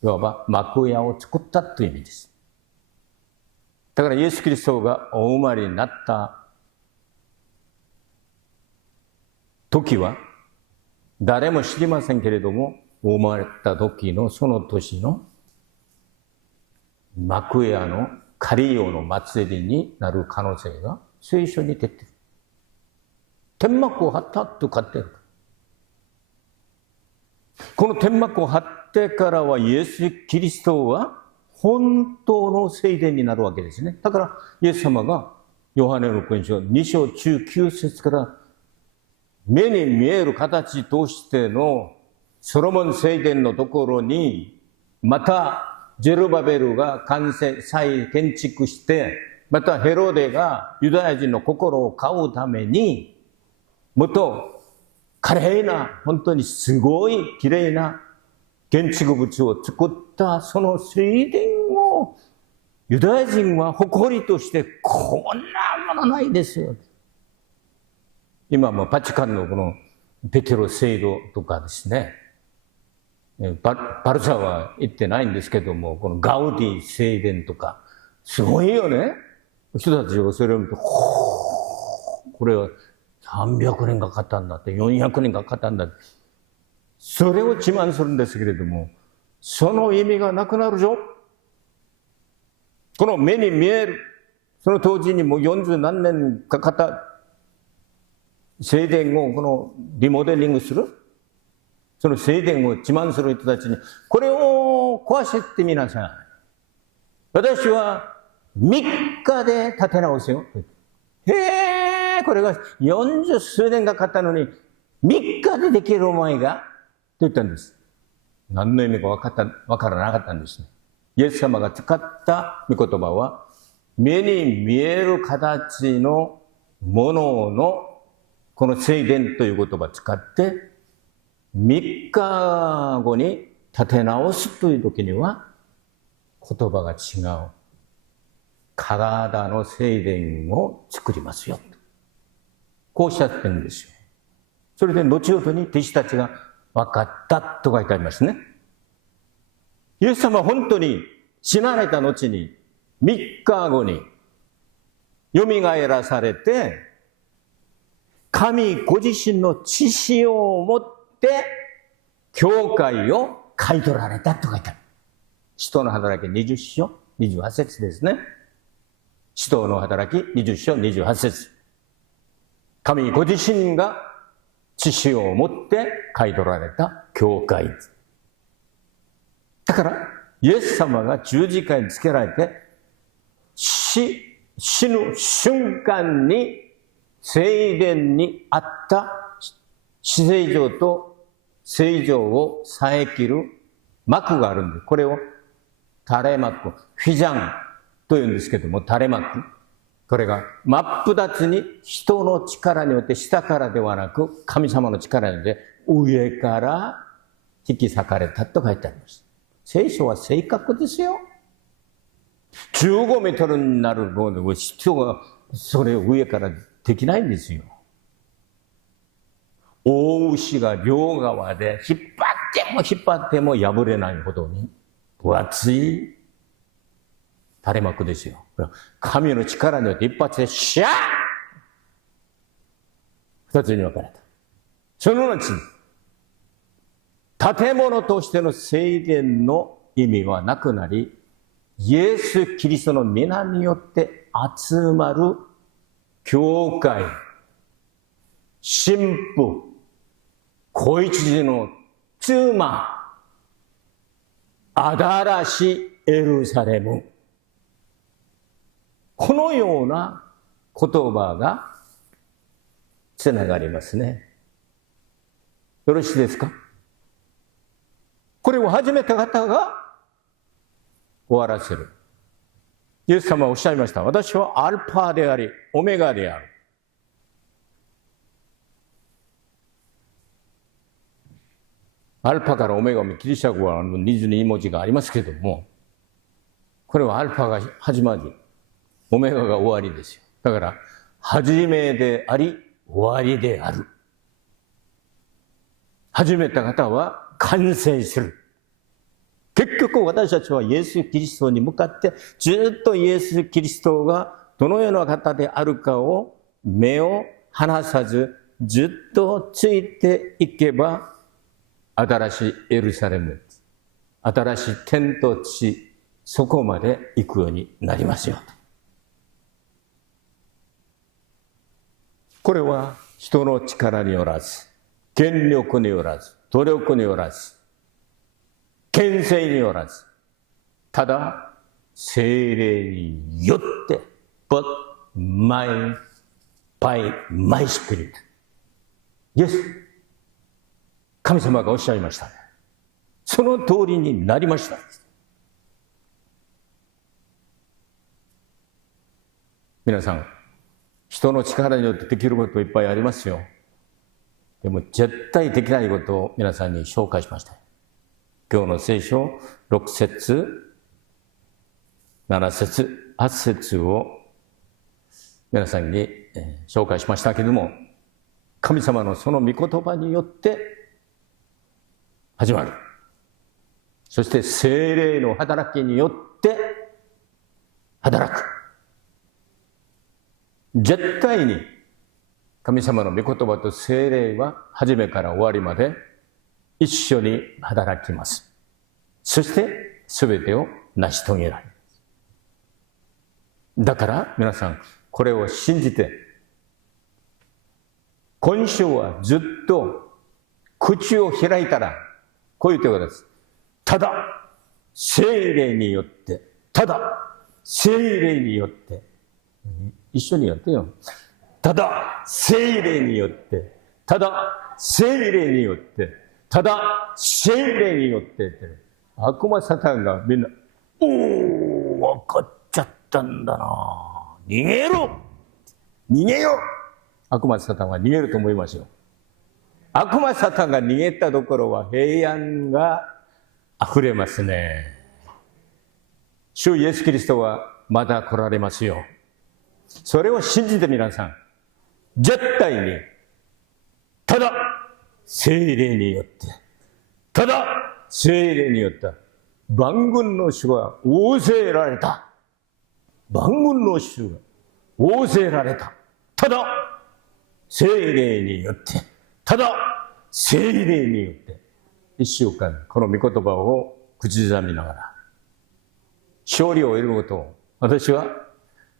いわば幕屋を作ったという意味です。だからイエス・キリストがお生まれになった時は、誰も知りませんけれども、生まれた時のその年の幕屋の仮用の祭りになる可能性が聖書に出ている。天幕を張ったと書いてある。この天幕を張ってからはイエス・キリストは本当の聖殿になるわけですね。だからイエス様がヨハネの福音書2章19節から目に見える形としてのソロモン聖殿のところに、またゼルバベルが再建築して、またヘロデがユダヤ人の心を買うために、もっと華麗な、本当にすごい綺麗な建築物を作ったその聖殿をユダヤ人は誇りとしてこんなものないですよ。今もバチカンのこのペテロ聖堂とかですね、バルサは行ってないんですけども、このガウディ聖殿とか、すごいよね。人たちがそれを見て、これは300年かかったんだって、400年かかったんだって。それを自慢するんですけれども、その意味がなくなるぞ。この目に見える、その当時にもう40何年かかった聖殿をこのリモデリングする、その聖殿を自慢する人たちに、これを壊してみなさい。私は3日で建て直すよ。へー、これが40数年かかったのに、3日でできるお前がと言ったんです。何の意味かわからなかったんですね。イエス様が使った御言葉は、目に見える形のもののこの聖殿という言葉を使って、3日後に立て直すという時には言葉が違う。体の聖殿を作りますよ。こうおっしゃってるんですよ。それで後ほどに弟子たちが分かったと書いてありますね。イエス様は本当に死なれた後に3日後に蘇らされて、神ご自身の知識を持って教会を買い取られたと書いてある。使徒の働き20章28節ですね。使徒の働き20章28節。神ご自身が知識を持って買い取られた教会。だからイエス様が十字架につけられて死ぬ瞬間に聖殿にあった死聖城と聖城を遮る幕があるんです。これを垂れ幕、フィジャンというんですけども、垂れ幕。これが真っ二つに人の力によって下からではなく神様の力によって上から引き裂かれたと書いてあります。聖書は正確ですよ。15メートルになるので人がそれを上からできないんですよ。大牛が両側で引っ張っても破れないほどに分厚い垂れ幕ですよ。神の力によって一発でシャー二つに分かれた。その後に建物としての聖殿の意味はなくなり、イエス・キリストの皆によって集まる教会、神父、子羊の妻、新しいエルサレム。このような言葉がつながりますね。よろしいですか？これを始めた方が終わらせる。イエス様はおっしゃいました。私はアルファであり、オメガである。アルファからオメガもギリシャ語は22文字がありますけれども、これはアルファが始まり、オメガが終わりですよ。だから、始めであり、終わりである。始めた方は完成する。結局私たちはイエス・キリストに向かってずっとイエス・キリストがどのような方であるかを目を離さずずっとついていけば、新しいエルサレム、新しい天と地、そこまで行くようになりますよ。これは人の力によらず、権力によらず、努力によらず、権勢によらず、ただ聖霊によって、but by my spirit。イエス、神様がおっしゃいました。その通りになりました。皆さん、人の力によってできることいっぱいありますよ。でも絶対できないことを皆さんに紹介しました。今日の聖書6節、7節、8節を皆さんに紹介しましたけれども、神様のその御言葉によって始まる。そして聖霊の働きによって働く。絶対に神様の御言葉と聖霊は初めから終わりまで一緒に働きます。そして全てを成し遂げられる。だから皆さん、これを信じて、今週はずっと口を開いたらこう言ってください。ただ聖霊によって、ただ聖霊によって、一緒にやってよ。ただ聖霊によって、ただ聖霊によって、ただ聖霊によって、悪魔サタンがみんな、分かっちゃったんだな、逃げろ、逃げよ。悪魔サタンは逃げると思いますよ。悪魔サタンが逃げたところは平安が溢れますね。主イエスキリストはまだ来られますよ。それを信じて皆さん、絶対に、ただ聖霊によって、ただ聖霊によって、万軍の主が仰せられた。万軍の主が仰せられた。ただ聖霊によって、ただ聖霊によって、一週間この御言葉を口ずさみながら勝利を得ることを私は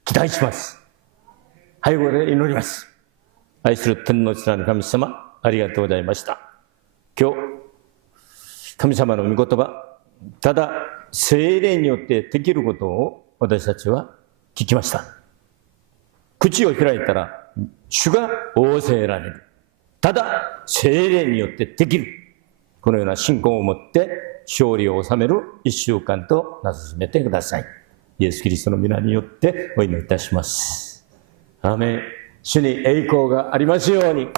期待します。背後で祈ります。愛する天の父なる神様、ありがとうございました。今日神様の御言葉、ただ聖霊によってできることを私たちは聞きました。口を開いたら主が仰せられる。ただ聖霊によってできる。このような信仰を持って勝利を収める一週間となさしめてください。イエスキリストの皆によってお祈りいたします。アーメン。主に栄光がありますように。